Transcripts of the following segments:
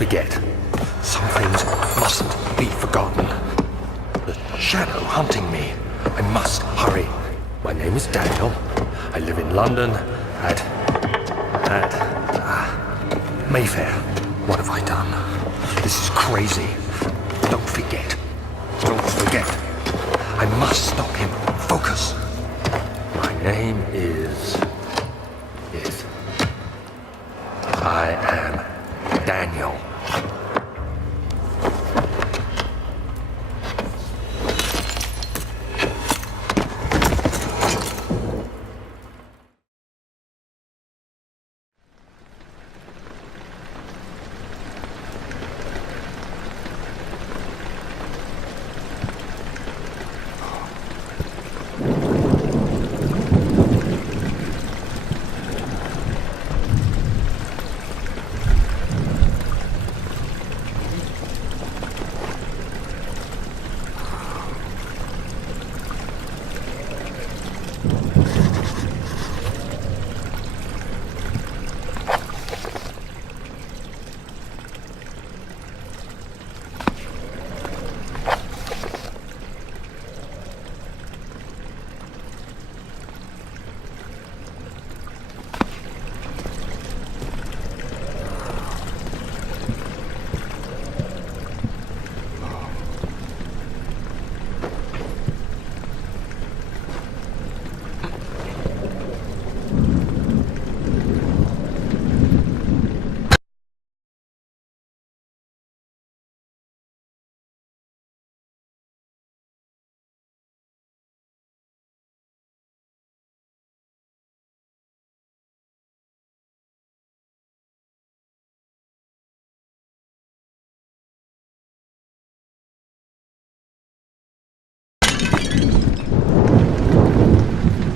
forget. Some things mustn't be forgotten. The shadow hunting me. I must hurry. My name is Daniel. I live in London at Mayfair. What have I done? This is crazy. Don't forget. Don't forget. I must stop him. Focus. My name is... I am Daniel.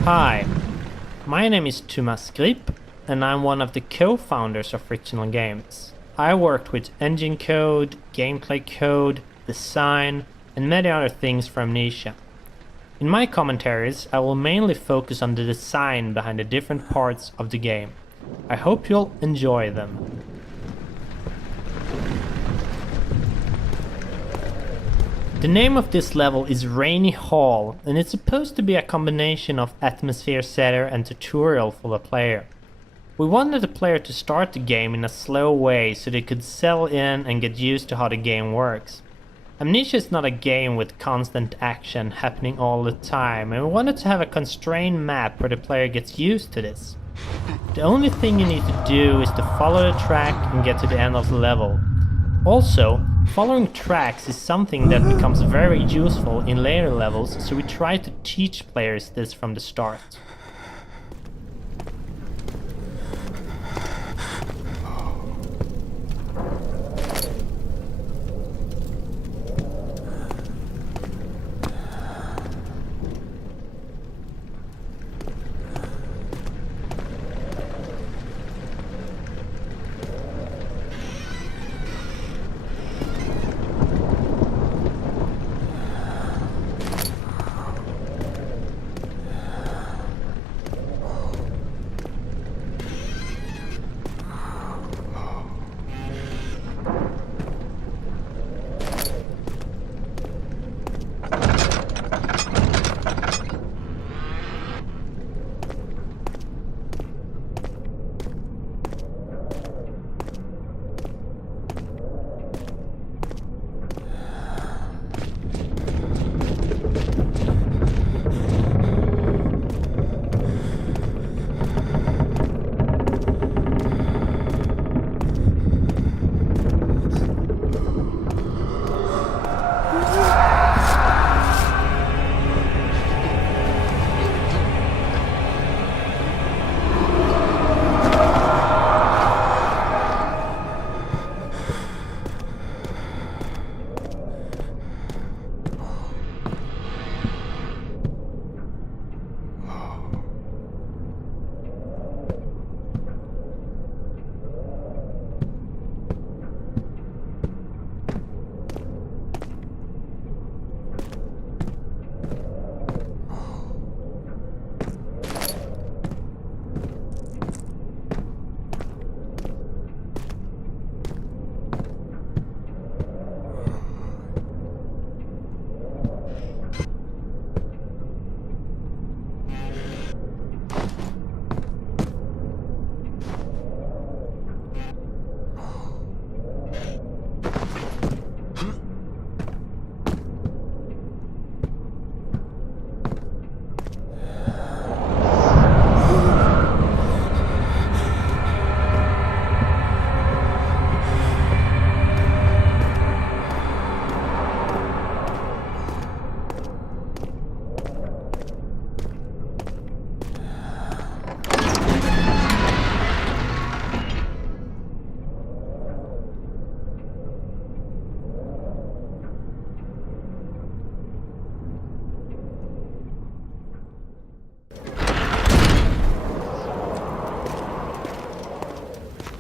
Hi, my name is Thomas Grip and I'm one of the co-founders of Frictional Games. I worked with engine code, gameplay code, design and many other things for Amnesia. In my commentaries I will mainly focus on the design behind the different parts of the game. I hope you'll enjoy them. The name of this level is Rainy Hall, and it's supposed to be a combination of atmosphere setter and tutorial for the player. We wanted the player to start the game in a slow way so they could settle in and get used to how the game works. Amnesia is not a game with constant action happening all the time, and we wanted to have a constrained map where the player gets used to this. The only thing you need to do is to follow the track and get to the end of the level. Also, following tracks is something that becomes very useful in later levels, so we try to teach players this from the start.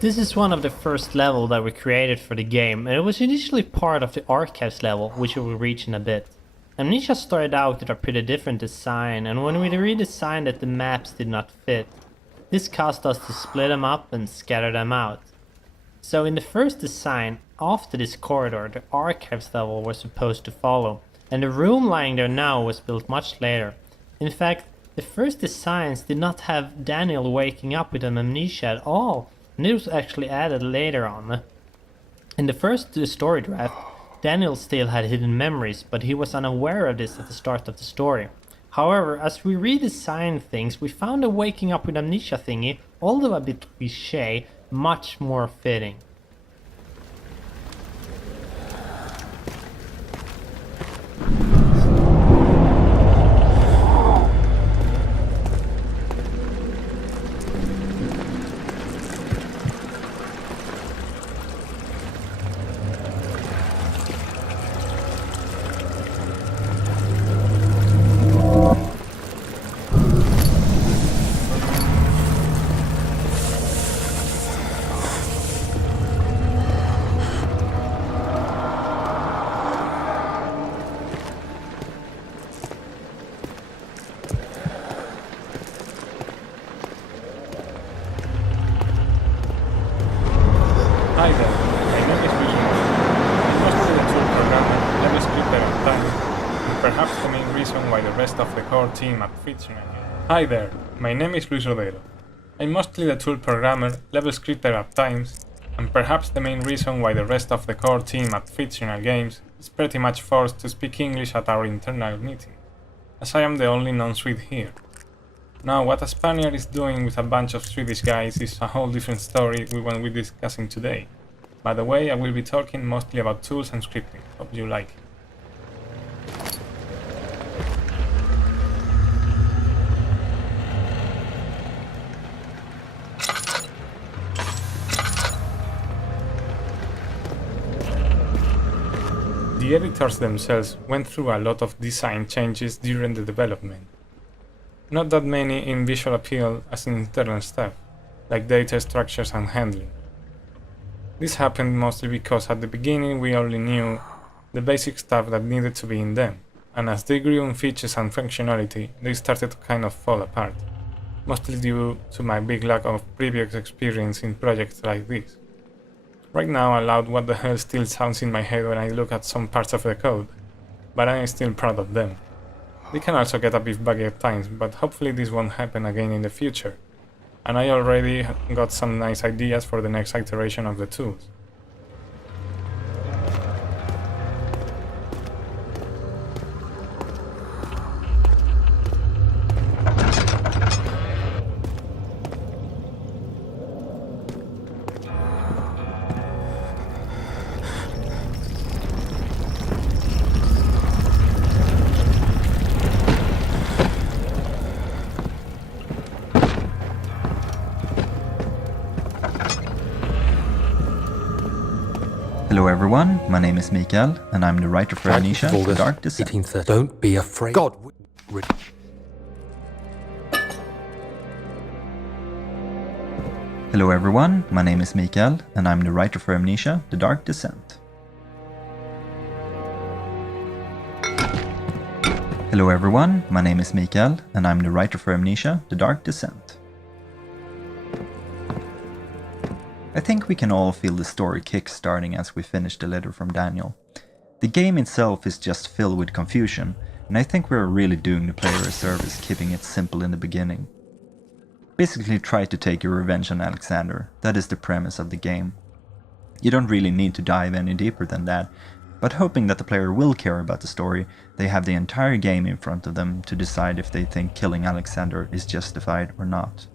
This is one of the first level that we created for the game, and it was initially part of the archives level, which we will reach in a bit. Amnesia started out with a pretty different design, and when we redesigned it the maps did not fit. This caused us to split them up and scatter them out. So in the first design, after this corridor, the archives level was supposed to follow, and the room lying there now was built much later. In fact, the first designs did not have Daniel waking up with an amnesia at all, and it was actually added later on. In the first story draft, Daniel still had hidden memories, but he was unaware of this at the start of the story. However, as we redesigned things, we found the waking up with amnesia thingy, although a bit cliché, much more fitting. Hi there, my name is Luis. I'm mostly a tool programmer, level scripter on time, and perhaps the main reason why the rest of the core team at Fictional Games. Hi there, my name is Luis Rodero. I'm mostly the tool programmer, level scripter at times, and perhaps the main reason why the rest of the core team at Fictional Games is pretty much forced to speak English at our internal meeting, as I am the only non-Swede here. Now, what a Spaniard is doing with a bunch of Swedish guys is a whole different story we won't be discussing today. By the way, I will be talking mostly about tools and scripting. Hope you like it. The editors themselves went through a lot of design changes during the development. Not that many in visual appeal as in internal stuff, like data structures and handling. This happened mostly because at the beginning we only knew the basic stuff that needed to be in them, and as they grew in features and functionality, they started to kind of fall apart, mostly due to my big lack of previous experience in projects like this. Right now aloud what the hell still sounds in my head when I look at some parts of the code, but I am still proud of them. They can also get a bit buggy at times, but hopefully this won't happen again in the future, and I already got some nice ideas for the next iteration of the tools. Hello everyone, my name is Mikael, and I'm the writer for Amnesia, The Dark Descent. 1830. Don't be afraid. God. Hello everyone, my name is Mikael, and I'm the writer for Amnesia, The Dark Descent. Hello everyone, my name is Mikael, and I'm the writer for Amnesia, The Dark Descent. I think we can all feel the story kick-starting as we finish the letter from Daniel. The game itself is just filled with confusion, and I think we're really doing the player a service keeping it simple in the beginning. Basically try to take your revenge on Alexander, that is the premise of the game. You don't really need to dive any deeper than that, but hoping that the player will care about the story, they have the entire game in front of them to decide if they think killing Alexander is justified or not.